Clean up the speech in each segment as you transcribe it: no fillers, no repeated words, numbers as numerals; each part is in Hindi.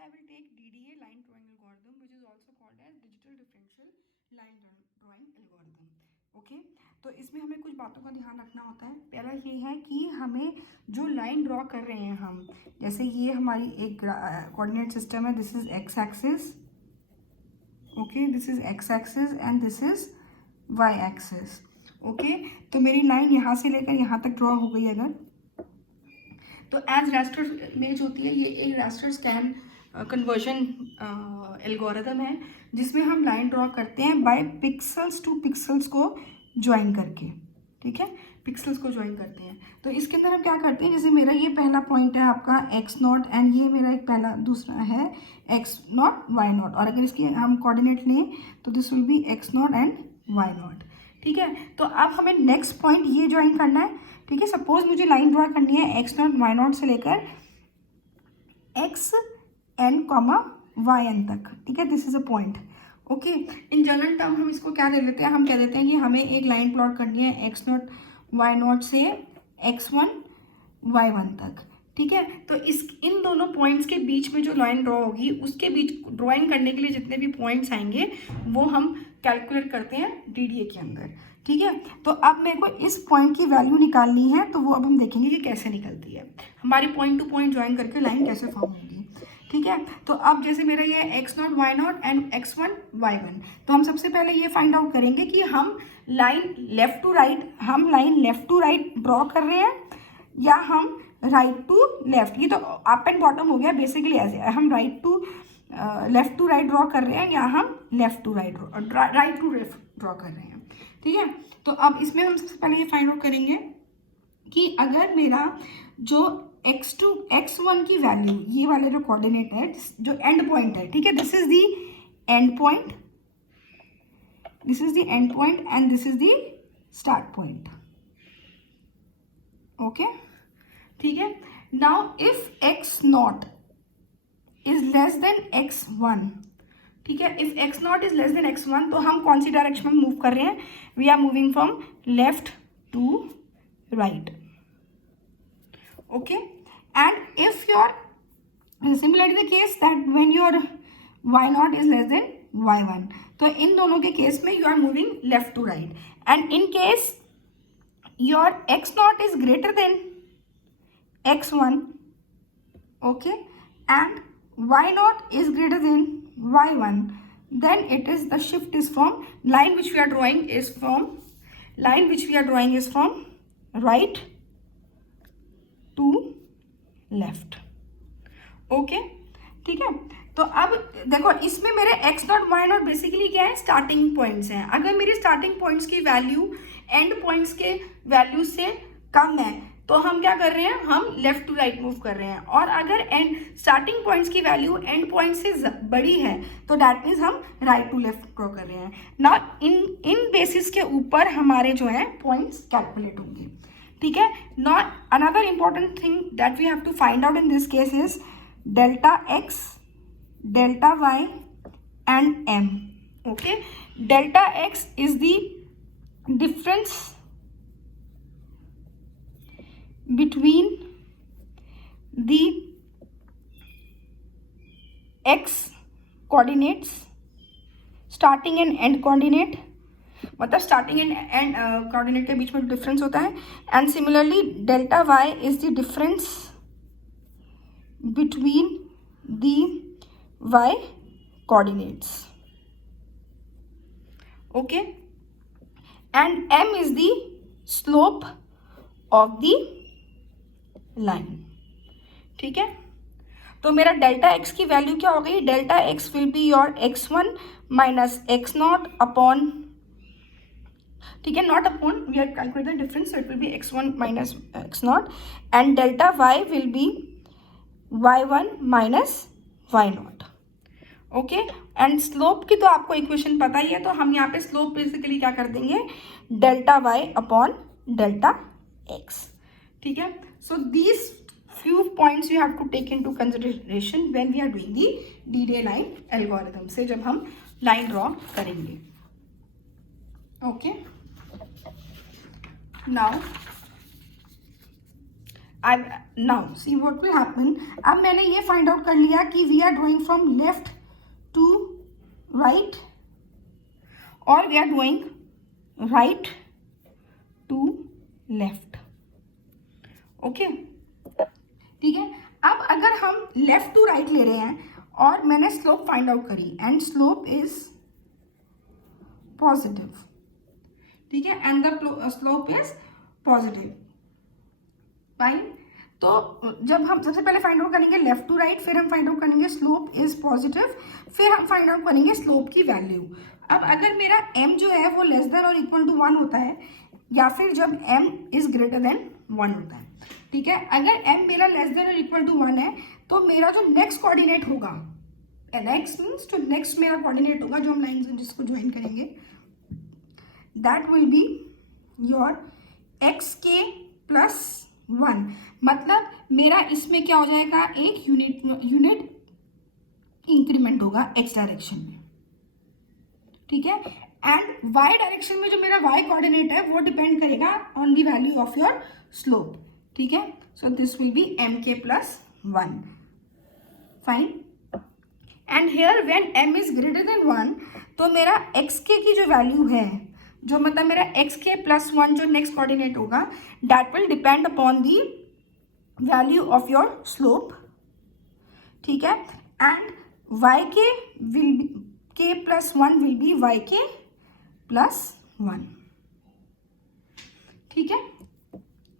I will take DDA line drawing algorithm, which is also called as digital differential line drawing algorithm. Okay तो इसमें हमें कुछ बातों का ध्यान रखना होता है। पहला ये है कि हमें जो लाइन ड्रॉ कर रहे हैं हम, जैसे ये हमारी एक कोऑर्डिनेट सिस्टम है, this is X axis, okay, this is X axis and this is Y axis. Okay, तो मेरी लाइन यहाँ से लेकर यहाँ तक ड्रॉ हो गई अगर, तो एज रास्टर इमेज होती है, ये एक रास्टर स्कैन कन्वर्जन एल्गोरिथम है जिसमें हम लाइन ड्रॉ करते हैं बाय पिक्सल्स टू पिक्सल्स को ज्वाइन करके। ठीक है, पिक्सल्स को ज्वाइन करते हैं। तो इसके अंदर हम क्या करते हैं, जैसे मेरा ये पहला पॉइंट है आपका एक्स नॉट एंड ये मेरा एक पहला दूसरा है एक्स नॉट वाई नॉट, और अगर इसकी हम कोऑर्डिनेट लें तो this will be X not and Y not. ठीक है, तो अब हमें नेक्स्ट पॉइंट ये ज्वाइन करना है। ठीक है, सपोज मुझे लाइन ड्रॉ करनी है एक्स नॉट वाई नॉट से लेकर X N comma Y N तक। ठीक है, this is a point. Okay, in general term हम इसको क्या दे लेते हैं, हम कह देते हैं कि हमें एक लाइन प्लॉट करनी है एक्स नॉट वाई नॉट से एक्स वन वाई वन तक। ठीक है, तो इस इन दोनों पॉइंट्स के बीच में जो लाइन ड्रॉ होगी उसके बीच ड्राइंग करने के लिए जितने भी पॉइंट्स आएंगे वो हम कैलकुलेट करते हैं डीडीए के अंदर। ठीक है, तो अब मेरे को इस पॉइंट की वैल्यू निकालनी है, तो वो अब हम देखेंगे कि कैसे निकलती है हमारी पॉइंट टू पॉइंट ज्वाइन करके लाइन कैसे फॉर्म होगी। ठीक है, तो अब जैसे मेरा ये X not Y not and X one Y one, तो हम सबसे पहले ये फाइंड आउट करेंगे कि हम line left to right draw कर रहे हैं या हम राइट टू लेफ्ट। ये तो अप एंड बॉटम हो गया बेसिकली, ऐसे हम right to left to right draw कर रहे हैं या हम लेफ्ट टू राइट ड्रॉ कर रहे हैं। ठीक है, तो अब इसमें हम सबसे पहले ये फाइंड आउट करेंगे कि अगर मेरा जो x1 की वैल्यू, ये वाले जो कोऑर्डिनेट है जो एंड पॉइंट है, ठीक है, this is the end point, this is the end point and this is the start point. Okay, ठीक है, now if x not is less than x1, ठीक है, if x not is less than x1, तो हम कौन सी डायरेक्शन में मूव कर रहे हैं, we are moving from left to right. Okay, and if your similarly the case that when your y naught is less than y1, तो इन दोनों के केस में you are moving left to right, and in case your x naught is greater than x1, okay, and y naught is greater than y1, then it is the shift is from line which we are drawing is from right to left. Okay, ठीक है, तो अब देखो इसमें मेरे X not Y not basically क्या है, स्टार्टिंग पॉइंट्स हैं। अगर मेरी स्टार्टिंग पॉइंट्स की वैल्यू एंड पॉइंट्स के वैल्यू से कम है तो हम क्या कर रहे हैं, हम लेफ्ट टू राइट मूव कर रहे हैं, और अगर एंड स्टार्टिंग पॉइंट्स की वैल्यू एंड पॉइंट से बड़ी है तो दैट मीन्स हम राइट टू लेफ्ट ड्रॉ कर रहे हैं ना। इन बेसिस के ऊपर हमारे जो है पॉइंट्स कैलकुलेट होंगे। ठीक है, not another important thing that we have to find out in this case is delta x, delta y and m. Okay, delta x is the difference between the x coordinates, starting and end coordinate, मतलब स्टार्टिंग एंड कोऑर्डिनेट के बीच में डिफरेंस होता है, and similarly delta y is the difference between the y coordinates. Okay, and m is the slope of the line. ठीक है, तो मेरा डेल्टा एक्स की वैल्यू क्या हो गई, delta X will be your x1 minus X not upon, ठीक है, not upon, we are calculate the difference, so it will be x1 minus X not, and delta y will be y1 minus y not. Okay, and slope की तो आपको इक्वेशन पता ही है, तो हम यहाँ पे स्लोप बेसिकली क्या कर देंगे, delta y upon delta x। ठीक है, so these few points you have to take into consideration when we are doing the DDA line algorithm, से जब हम लाइन ड्रॉ करेंगे। Okay, now now see what will happen. अब मैंने ये फाइंड आउट कर लिया कि we are drawing from left to right और we are doing right to left. Okay, ठीक है. अब अगर हम लेफ्ट टू राइट ले रहे हैं और मैंने स्लोप फाइंड आउट करी एंड स्लोप इज पॉजिटिव, ठीक है, and the slope is positive. Fine. तो जब हम सबसे पहले फाइंड आउट करेंगे लेफ्ट टू राइट, फिर हम फाइंड आउट करेंगे स्लोप इज पॉजिटिव, फिर हम फाइंड आउट करेंगे स्लोप की वैल्यू. अब अगर मेरा m जो है वो लेस देन और इक्वल टू 1 होता है या फिर जब m इज ग्रेटर देन 1 होता है, ठीक है. अगर m मेरा लेस देन और इक्वल टू 1 है तो मेरा जो नेक्स्ट कोऑर्डिनेट होगा, नेक्स्ट मीन्स जो नेक्स्ट मेरा कोऑर्डिनेट होगा जो हम लाइन जिसको ज्वाइन करेंगे, that will be your xk plus 1. मतलब मेरा इसमें क्या हो जाएगा, एक यूनिट इंक्रीमेंट होगा x डायरेक्शन में, ठीक है. एंड y डायरेक्शन में जो मेरा y कोऑर्डिनेट है वो डिपेंड करेगा on the value of your slope, ठीक है. So this will be mk plus 1. Fine. And here when m is greater than 1 तो मेरा xk की जो वैल्यू है, जो मतलब मेरा xk प्लस 1 जो नेक्स्ट कोऑर्डिनेट होगा, that will depend upon the value of your slope, ठीक है. And yk will be k plus 1 will be yk plus 1, ठीक है.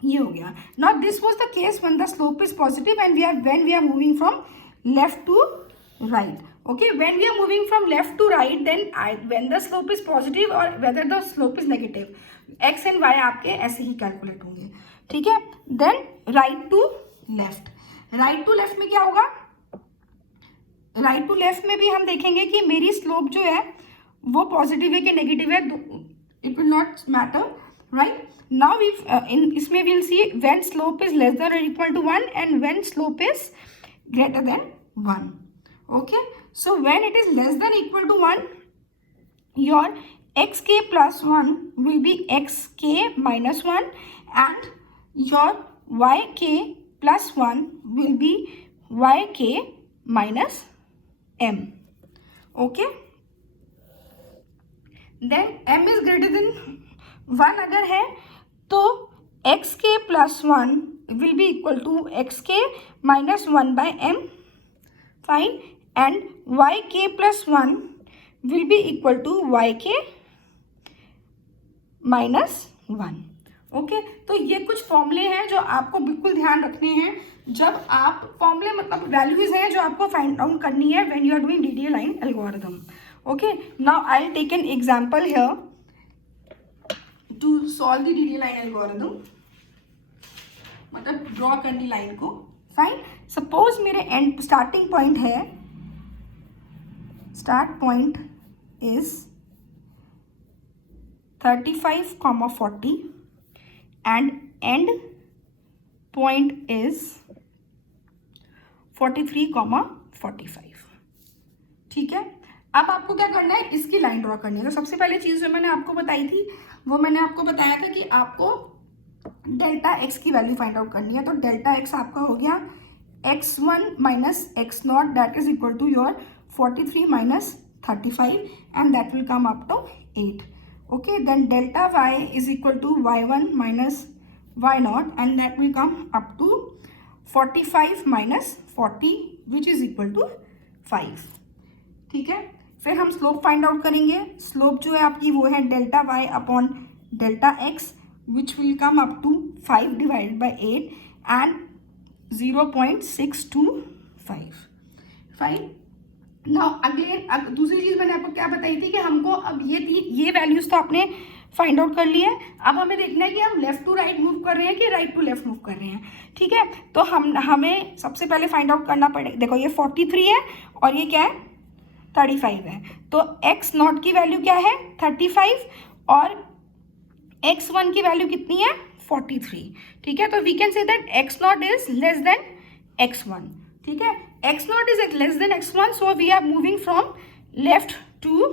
ये हो गया. Now this was the case when the slope is positive and when we are moving from left to right. Okay, when we are moving from left to right, then when the slope is positive or whether the slope is negative, x and y आपके ऐसे ही कैलकुलेट होंगे, ठीक है. Then right to left. right to left में क्या होगा, right to left में भी हम देखेंगे कि मेरी स्लोप जो है वो पॉजिटिव है कि नेगेटिव है, it will not matter, right. Now we इसमें we'll see when slope is less than or equal to 1 and when slope is greater than 1. Okay, so when it is less than equal to 1, your xk plus 1 will be xk minus 1 and your yk plus 1 will be yk minus m. Okay, then m is greater than 1 अगर है तो xk plus 1 will be equal to xk minus 1 by m. Fine. And yk plus 1 will be equal to yk minus 1. Okay, तो ये कुछ फॉर्मूले हैं जो आपको बिल्कुल ध्यान रखने हैं जब आप फॉर्मूले मतलब वैल्यूज हैं जो आपको फाइंड आउट करनी है when you are doing DDA line algorithm. Okay, now I will take an example here to solve the DDA line algorithm, मतलब ड्रॉ करनी लाइन को. फाइन. सपोज मेरे एंड स्टार्टिंग पॉइंट है, start point is 35, 40 and end point is 43, 45. ठीक है. अब आपको क्या करना है, इसकी लाइन ड्रॉ करनी है. तो सबसे पहले चीज़ जो मैंने आपको बताई थी वो मैंने आपको बताया था कि आपको डेल्टा एक्स की वैल्यू फाइंड आउट करनी है. तो डेल्टा एक्स आपका हो गया x1 minus x0 that is equal to your 43 minus 35 and that will come up to 8. Okay, then delta y is equal to y1 minus y0 and that will come up to 45 minus 40 which is equal to 5. ठीक है. फिर हम स्लोप फाइंड आउट करेंगे. स्लोप जो है आपकी वो है delta y upon delta x which will come up to 5 divided by 8 and 0.625. Fine. Now again दूसरी चीज़ मैंने आपको क्या बताई थी कि हमको अब ये वैल्यूज तो आपने फाइंड आउट कर ली है. अब हमें देखना है कि हम लेफ्ट टू राइट मूव कर रहे हैं कि राइट टू लेफ्ट मूव कर रहे हैं. ठीक है, तो हमें सबसे पहले फाइंड आउट करना पड़ेगा. देखो ये 43 है और ये क्या है 35 है. तो x0 की वैल्यू क्या है 35 और x1 की वैल्यू कितनी है 43. ठीक है, तो we can say that x0 is less than x1. ठीक है, x0 is less than x1, so we are moving from left to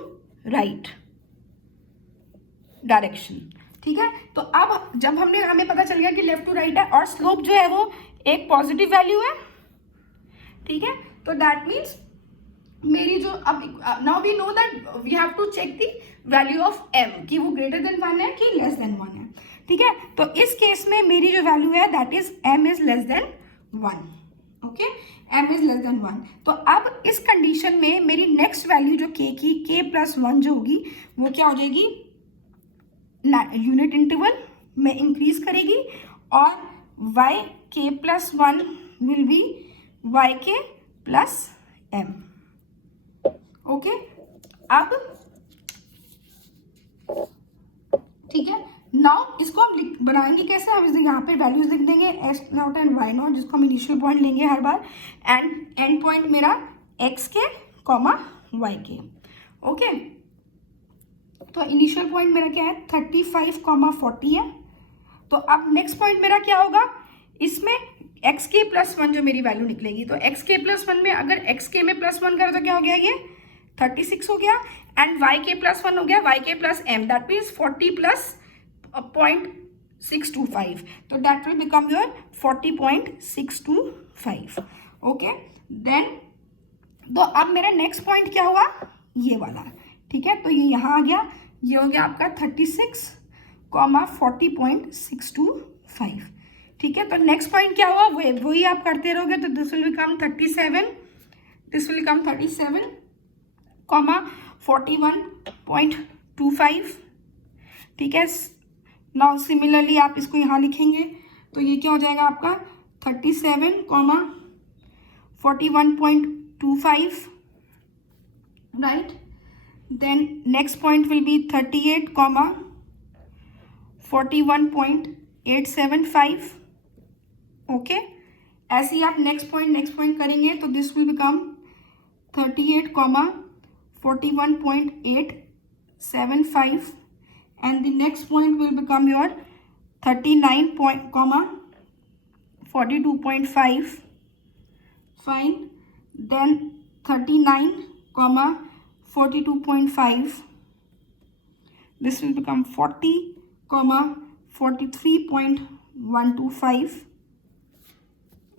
right direction. ठीक है। तो अब जब हमें पता चल गया कि लेफ्ट टू राइट है और स्लोप जो है वो एक पॉजिटिव वैल्यू है, ठीक है, तो दैट मीन्स मेरी जो अब now we know that we have to check the value of m कि वो ग्रेटर देन 1 है कि लेस देन 1 है, ठीक है। तो इस केस में मेरी जो वैल्यू है that is m is less then 1, okay, m is less then 1। तो अब इस कंडीशन में मेरी नेक्स्ट वैल्यू जो k की k+1 जो होगी वो क्या हो जाएगी, यूनिट इंटरवल में इंक्रीज करेगी और yk+1 will be yk+m, okay. अब ठीक है, नाउ इसको हम बनाएंगे कैसे, हम इसे यहाँ पे वैल्यूज लिख देंगे x0 एंड y0 जिसको हम इनिशियल पॉइंट लेंगे हर बार, एंड एंड पॉइंट मेरा x के y के, ओके। तो इनिशियल पॉइंट मेरा क्या है 35, 40 है। तो अब नेक्स्ट पॉइंट मेरा क्या होगा, इसमें xk+1 जो मेरी वैल्यू निकलेगी, तो xk+1 में अगर xk में +1 करो तो क्या हो गया, ये 36 हो गया, एंड yk+1 हो गया yk+m, दैट मीन्स 40 + 0.625, तो that will become your 40.625, okay. Then तो अब मेरा नेक्स्ट पॉइंट क्या हुआ, ये वाला, ठीक है। तो ये यहाँ आ गया, ये हो गया आपका 36, 40.625, ठीक है। तो नेक्स्ट पॉइंट क्या हुआ, वही आप करते रहोगे, तो this will become 37, this will become 37, 41.25, ठीक है। नाउ सिमिलरली आप इसको यहाँ लिखेंगे तो ये क्या हो जाएगा आपका 37, 41.25, right. Then next point will be 38, 41.875, okay. ऐसे ही आप नेक्स्ट पॉइंट करेंगे तो this will become 38, 41.875, and the next point will become your 39, 42.5, fine. Then 39, 42.5, this will become 40, 43.125,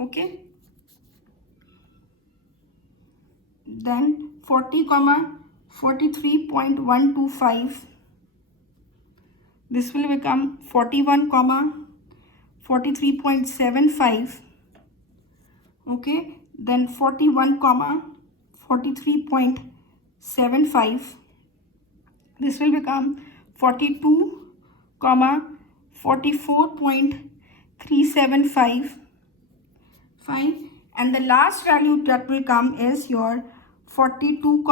okay. Then 40, 43.125, this will become 41, 43.75, okay. Then 41, 43.75, this will become 42, 44.375, fine. And the last value that will come is your 42,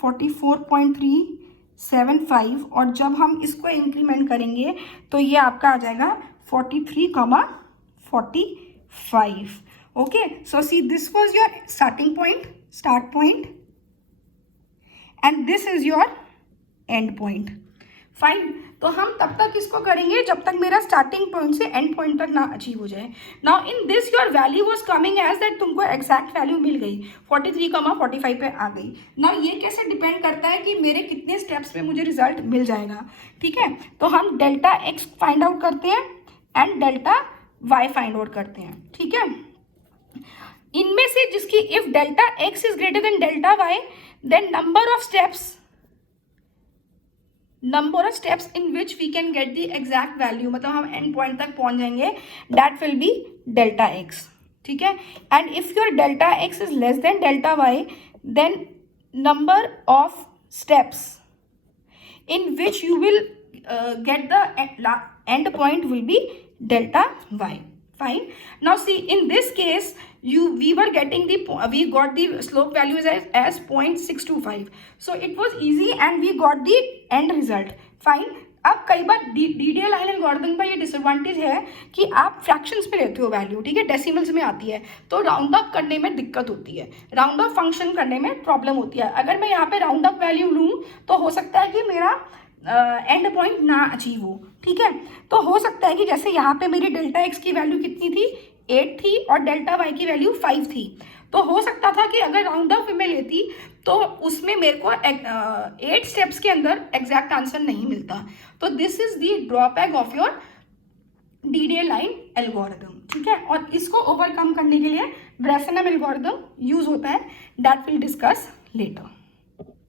44.375, और जब हम इसको इंक्रीमेंट करेंगे तो ये आपका आ जाएगा 43, 45, okay. So see this was your start point and this is your end point, fine. तो हम तब तक इसको करेंगे जब तक मेरा स्टार्टिंग पॉइंट से एंड पॉइंट तक ना अचीव हो जाए। Now in this your value was coming as that, तुमको एग्जैक्ट वैल्यू मिल गई 43, 45 पे आ गई। नाउ ये कैसे डिपेंड करता है कि मेरे कितने स्टेप्स में मुझे रिजल्ट मिल जाएगा, ठीक है। तो हम डेल्टा x फाइंड आउट करते हैं and delta y find out करते हैं, ठीक है। इनमें से जिसकी if delta x is greater than delta y, then number of steps in which we can get the exact value, मतलब हम एंड पॉइंट तक पहुंच जाएंगे, that will be delta x, ठीक है। And if your delta x is less than delta y, then number of steps in which you will get the end point will be delta y, fine. Now see in this case we got the slope values as 0.625, so it was easy and we got the end result, fine. अब कई बार DDL एल्गोरिथम का ये डिसएडवांटेज है कि आप फ्रैक्शंस में लेते हो वैल्यू, ठीक है, डेसिमल्स में आती है तो राउंड अप करने में दिक्कत होती है, राउंड अप फंक्शन करने में प्रॉब्लम होती है। अगर मैं यहाँ पे राउंड अप वैल्यू लूँ तो हो सकता है कि मेरा एंड पॉइंट ना अचीव हो, ठीक है। तो हो सकता है कि जैसे यहाँ पे मेरी डेल्टा x की वैल्यू कितनी थी 8 थी और डेल्टा y की वैल्यू 5 थी, तो हो सकता था कि अगर राउंड ऑफ में लेती तो उसमें मेरे को 8 स्टेप्स के अंदर एग्जैक्ट आंसर नहीं मिलता। तो this is the drawback of your DDL line algorithm, ठीक है। और इसको ओवरकम करने के लिए ब्रेसेनम एल्गोरिदम यूज होता है, दैट विल डिस्कस लेटर।